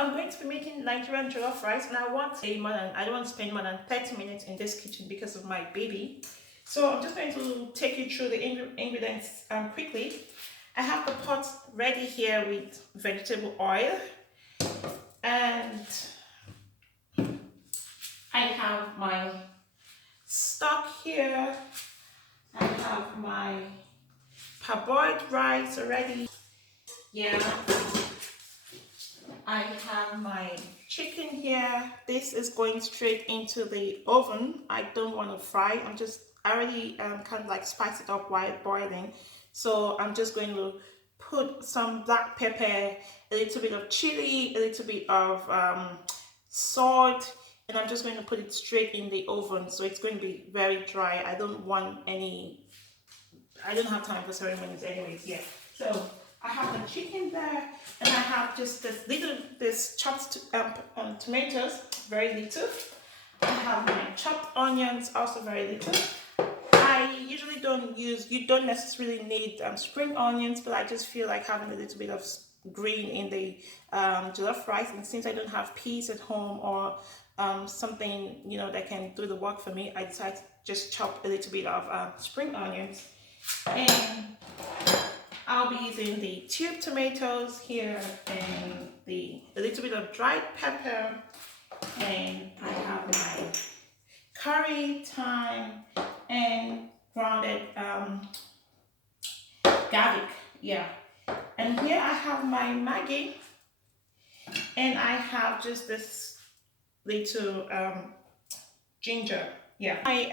I'm going to be making Nigerian jollof rice, and I don't want to spend more than 30 minutes in this kitchen because of my baby. So I'm just going to take you through the ingredients quickly. I have the pot ready here with vegetable oil, and I have my stock here. I have my parboiled rice already. Yeah. I have my chicken here. This is going straight into the oven. I don't want to fry. I already kind of like spice it up while boiling. So I'm just going to put some black pepper, a little bit of chili, a little bit of salt, and I'm just going to put it straight in the oven. So it's going to be very dry. I don't have time for ceremonies anyways. Yeah. So I have the chicken there, and I have just this chopped tomatoes, very little. I have my chopped onions, also very little. I usually you don't necessarily need spring onions, but I just feel like having a little bit of green in the jollof rice, and since I don't have peas at home or something that can do the work for me, I decided to just chop a little bit of spring onions. And I'll be using the tube tomatoes here, and a little bit of dried pepper, and I have my curry, thyme, and grounded garlic. Yeah, and here I have my Maggi, and I have just this little ginger. Yeah, my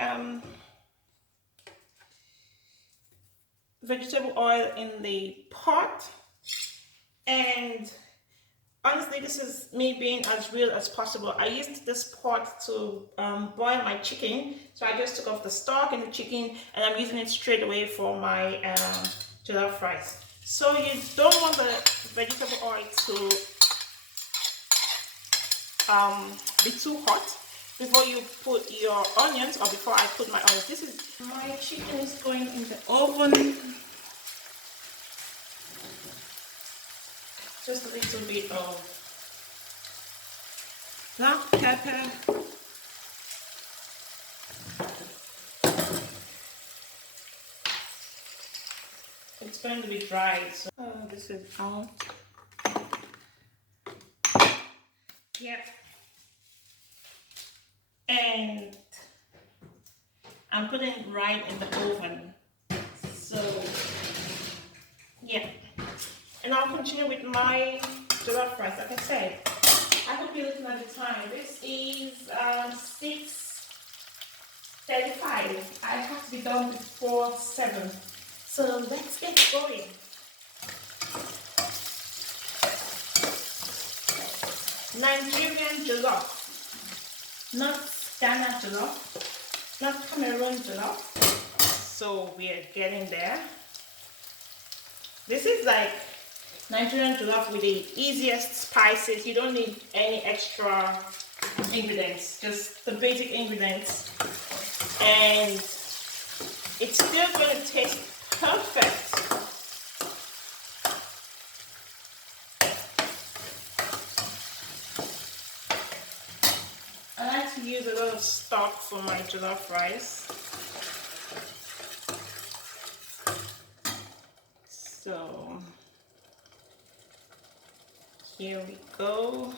vegetable oil in the pot, and honestly, this is me being as real as possible. I used this pot to boil my chicken, so I just took off the stock and the chicken, and I'm using it straight away for my jollof rice. So you don't want the vegetable oil to be too hot before you put your onions, or before I put my onions. My chicken is going in the oven. Just a little bit of black pepper, it's going to be dry, so this is out. Yeah, and I'm putting it right in the oven. So yeah, and I'll continue with my jollof rice. Like I said, I could be looking at the time. This is 6:35. I have to be done before 7. So let's get going. Nigerian jollof, not Ghana jollof, not Cameroon jollof. So we are getting there. This is like Nigerian jollof with the easiest spices. You don't need any extra ingredients, just the basic ingredients, and it's still going to taste perfect. I like to use a lot of stock for my jollof rice. So here we go.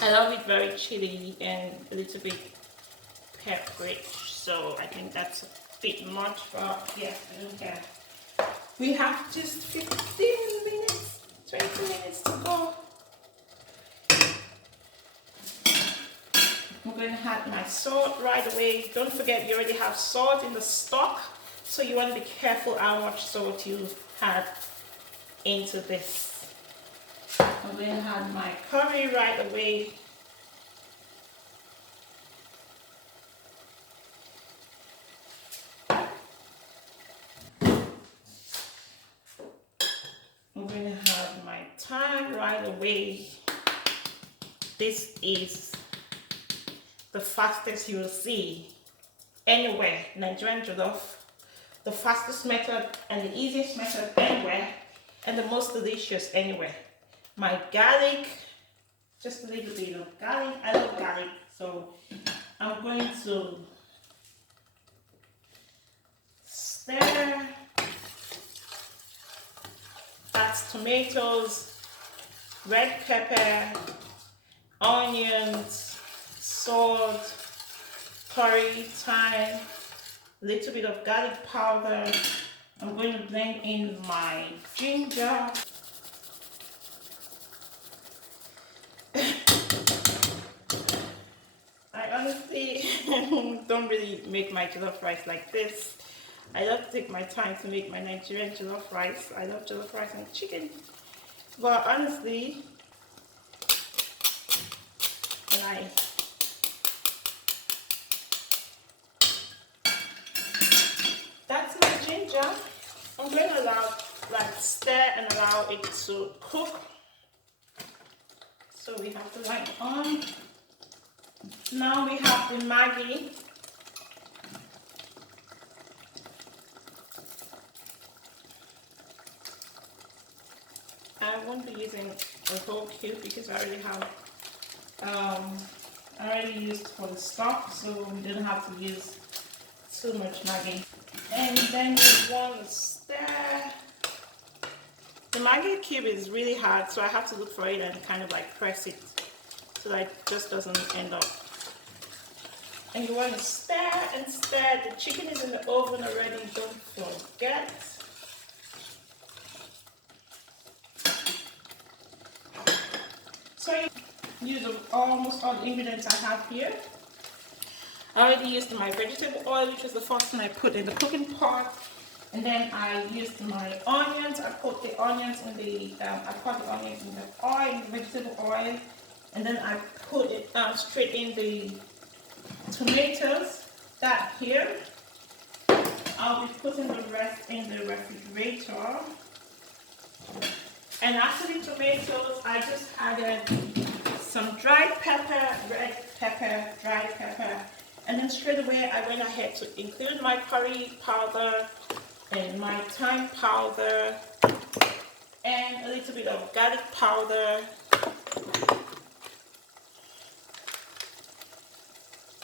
I love it very chili and a little bit pepperish, so I think that's a bit much, but yeah, I don't care. We have just 15 minutes, 20 minutes to go. I'm going to add my salt right away. Don't forget, you already have salt in the stock, so you want to be careful how much salt you add into this. I'm going to add my curry right away. I'm going to add my thyme right away. This is the fastest you will see anywhere. Nigerian jollof, the fastest method and the easiest method anywhere, and the most delicious anywhere. My garlic, just a little bit of garlic. I love garlic, so I'm going to stir. That's tomatoes, red pepper, onions, salt, curry, thyme, a little bit of garlic powder. I'm going to blend in my ginger. I honestly don't really make my jollof rice like this. I love to take my time to make my Nigerian jollof rice. I love jollof rice and chicken. But honestly, that's my ginger. I'm going to stir and allow it to cook. So we have the light on. Now we have the Maggi. I won't be using a whole cube because I already have I already used for the stock, so we didn't have to use too much Maggi. And then we want to stir. The Maggi cube is really hard, so I have to look for it and kind of like press it so that it just doesn't end up. And you want to stir and stir. The chicken is in the oven already, don't forget. So I use almost all the ingredients I have here. I already used my vegetable oil, which is the first thing I put in the cooking pot. And then I used my onions. I put the onions in the oil, the vegetable oil. And then I put it straight in the tomatoes. That here. I'll be putting the rest in the refrigerator. And after the tomatoes, I just added some dried pepper, red pepper, dried pepper. And then straight away I went ahead to include my curry powder and my thyme powder and a little bit of garlic powder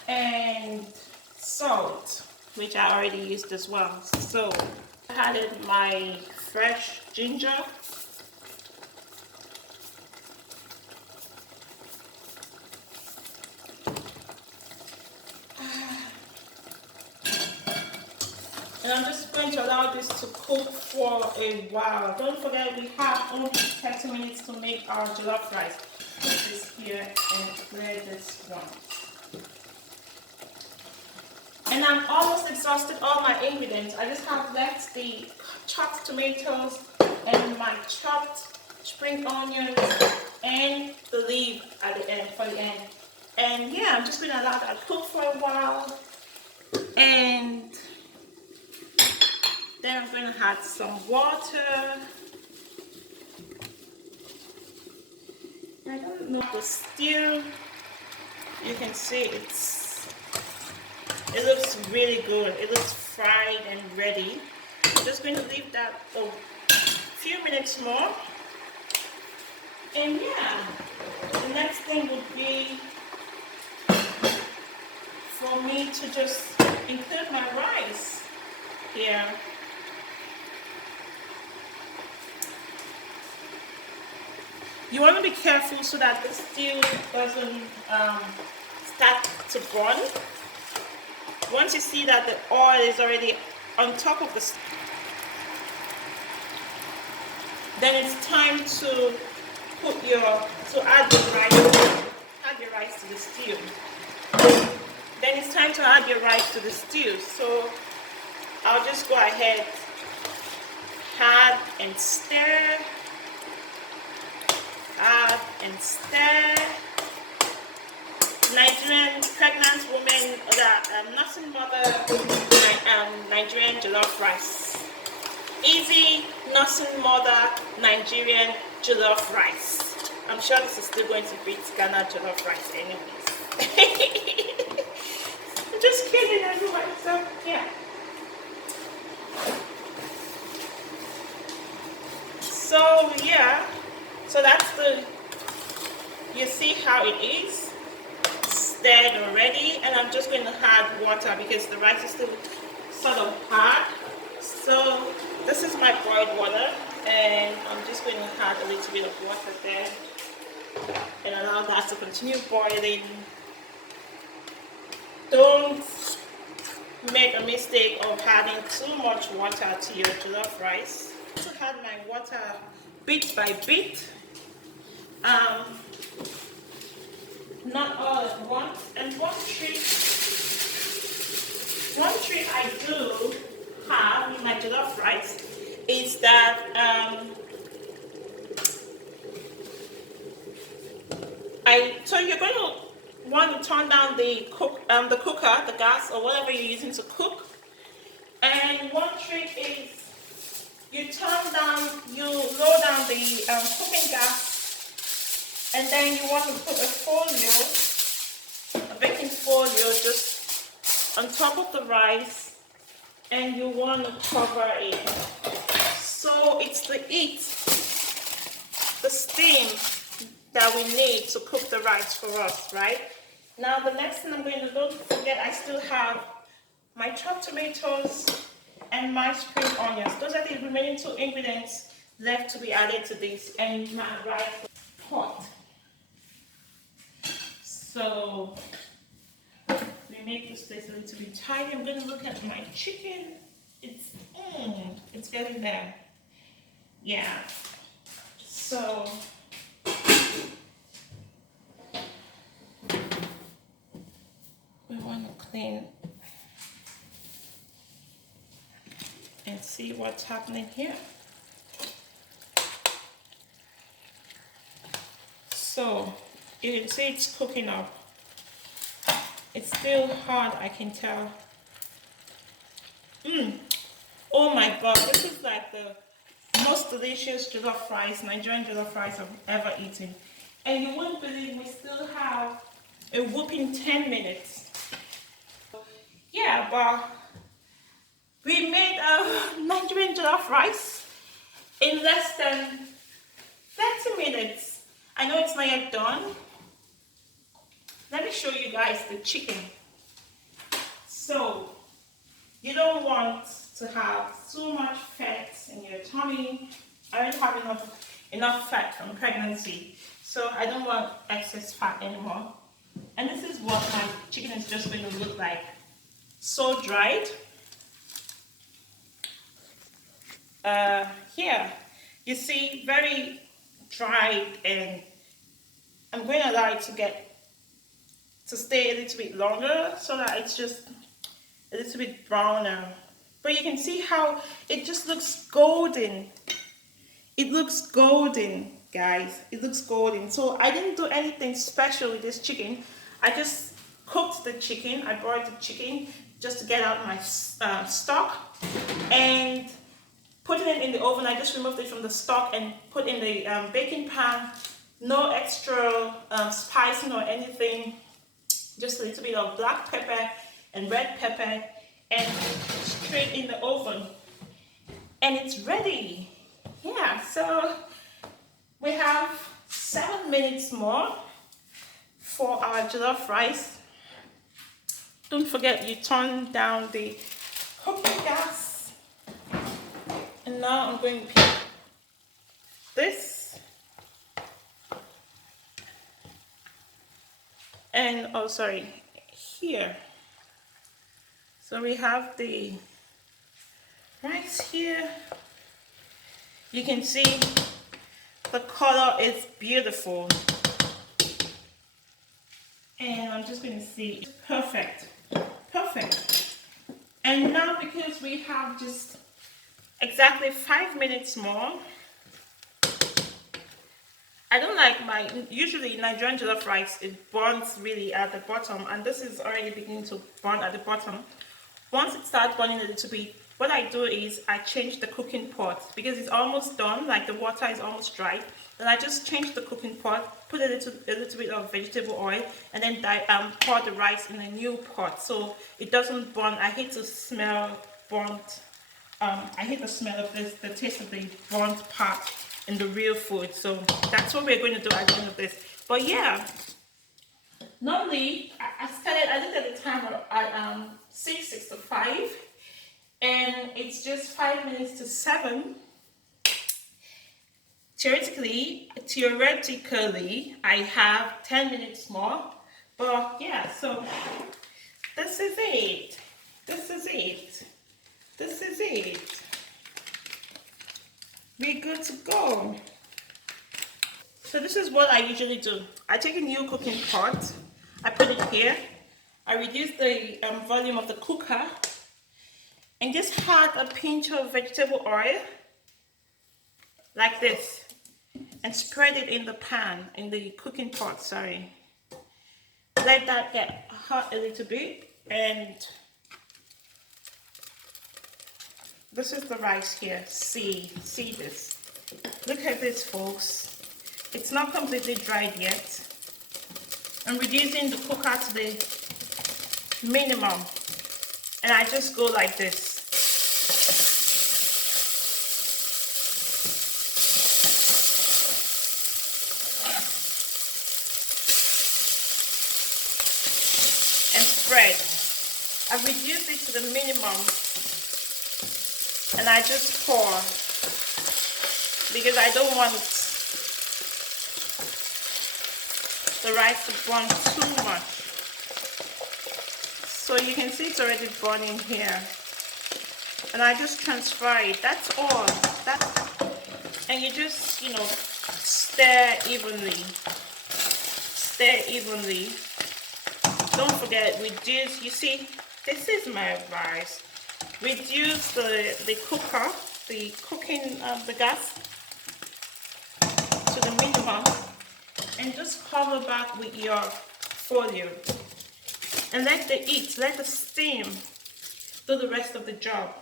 and salt, which I already used as well. So I added my fresh ginger. And I'm just going to allow this to cook for a while. Don't forget we have only 30 minutes to make our jollof rice. Put this here and clear this one. And I'm almost exhausted all my ingredients. I just have left the chopped tomatoes and my chopped spring onions and the leaf at the end for the end. And yeah, I'm just going to allow that to cook for a while. And then I'm going to add some water. I don't know the stew. You can see it looks really good. It looks fried and ready. I'm just going to leave that a few minutes more. And yeah, the next thing would be for me to just include my rice here. You want to be careful so that the stew doesn't start to burn. Once you see that the oil is already on top of the stew, then it's time to add your rice to the stew. Then it's time to add your rice to the stew. So I'll just go ahead, add and stir. Add and stir. Nigerian pregnant woman, nursing mother, Nigerian jollof rice. Easy nursing mother Nigerian jollof rice. I'm sure this is still going to beat Ghana jollof rice anyways. stirred already, and I'm just going to add water because the rice is still sort of hard. So this is my boiled water, and I'm just going to add a little bit of water there and allow that to continue boiling. Don't make a mistake of adding too much water to your jollof rice. To add my water bit by bit, not all at once. And one trick I do have with my jollof rice is that so you're going to want to turn down the cooker, the gas, or whatever you're using to cook. And one trick is you lower down the cooking gas, and then you want to put a baking folio just on top of the rice, and you want to cover it. So it's the heat, the steam that we need to cook the rice for us, right? Now the next thing I'm going to do, don't forget I still have my chopped tomatoes and my spring onions. Those are the remaining 2 ingredients left to be added to this and my rice pot. So we make this place a little bit tidy. I'm going to look at my chicken. It's getting there. Yeah. So we want to clean and see what's happening here. So you can see it's cooking up. It's still hard, I can tell. Oh my god, this is like the most delicious jollof rice, Nigerian jollof rice I've ever eaten. And you wouldn't believe we still have a whooping 10 minutes. Yeah, but we made a Nigerian jollof rice in less than 30 minutes. I know it's not yet done. Let me show you guys the chicken. So, you don't want to have too much fat in your tummy. I don't have enough fat from pregnancy, so I don't want excess fat anymore. And this is what my chicken is just going to look like. So dried. Here, you see, very dried, and I'm going to allow it to stay a little bit longer so that it's just a little bit browner. But you can see how it just looks golden. It looks golden, guys. It looks golden. So I didn't do anything special with this chicken. I just cooked the chicken. I boiled the chicken just to get out my stock and put it in the oven. I just removed it from the stock and put in the baking pan. No extra spicing or anything. Just a little bit of black pepper and red pepper, and straight in the oven. And it's ready. Yeah, so we have 7 minutes more for our jollof rice. Don't forget you turn down the cooking gas. And now I'm going to put this. And oh sorry, here. So we have the rice here. You can see the color is beautiful. And I'm just going to see, it's perfect, perfect. And now because we have just exactly 5 minutes more, I don't like usually Nigerian jollof rice, it burns really at the bottom, and this is already beginning to burn at the bottom. Once it starts burning a little bit, what I do is I change the cooking pot because it's almost done, like the water is almost dry. Then I just change the cooking pot, put a little bit of vegetable oil, and then pour the rice in a new pot so it doesn't burn. I hate to smell burnt. I hate the smell of this, the taste of the burnt part in the real food. So that's what we're going to do at the end of this. But yeah, Normally, I looked at the timer at 6:65, and it's just 5 minutes to 7. Theoretically, I have 10 minutes more, but yeah, so this is it. This is it. This is it. We're good to go. So this is what I usually do. I take a new cooking pot, I put it here, I reduce the volume of the cooker, and just add a pinch of vegetable oil, like this, and spread it in the pan, in the cooking pot, sorry. Let that get hot a little bit, and this is the rice here. See this. Look at this, folks. It's not completely dried yet. I'm reducing the cooker to the minimum, and I just go like this. And spread. I've reduced it to the minimum, and I just pour, because I don't want the rice to burn too much. So you can see it's already burning here, and I just transfer it. That's all. And you just, stir evenly. Stir evenly. Don't forget, reduce. You see, this is my rice. Reduce the cooker, the gas to the minimum, and just cover back with your folio, and let the steam do the rest of the job.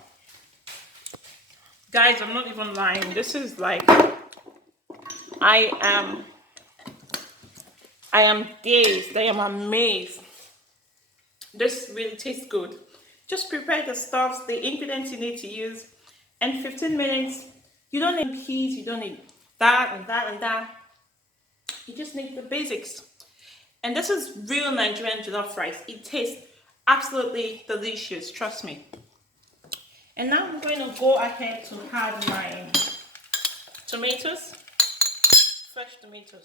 Guys, I'm not even lying. This is like, I am dazed. I am amazed. This really tastes good. Just prepare the stuffs, the ingredients you need to use, and 15 minutes. You don't need peas, you don't need that and that and that. You just need the basics. And this is real Nigerian jollof rice. It tastes absolutely delicious, trust me. And now I'm going to go ahead to add my tomatoes, fresh tomatoes.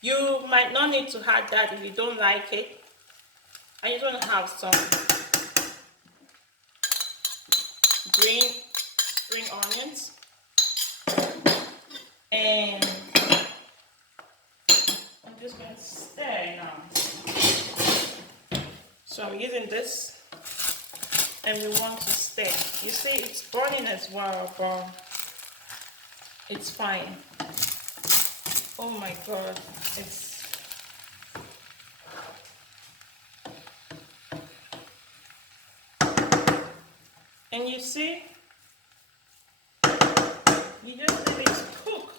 You might not need to add that if you don't like it. I just want to have some green spring onions, and I'm just going to stir now. So I'm using this, and we want to stir. You see, it's burning as well, but it's fine. Oh my God, and you see, you just let it cook.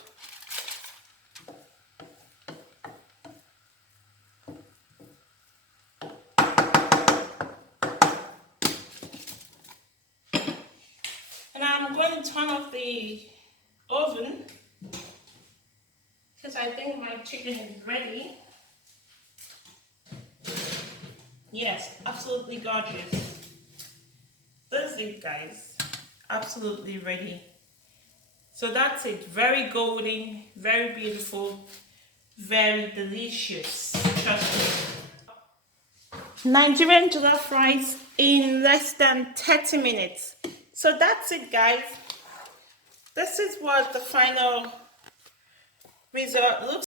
And I'm going to turn off the oven, because I think my chicken is ready. Yes, absolutely gorgeous. This is it, guys. Absolutely ready. So that's it. Very golden, very beautiful, very delicious. Trust me. Nigerian jollof rice in less than 30 minutes. So that's it, guys. This is what the final result looks like.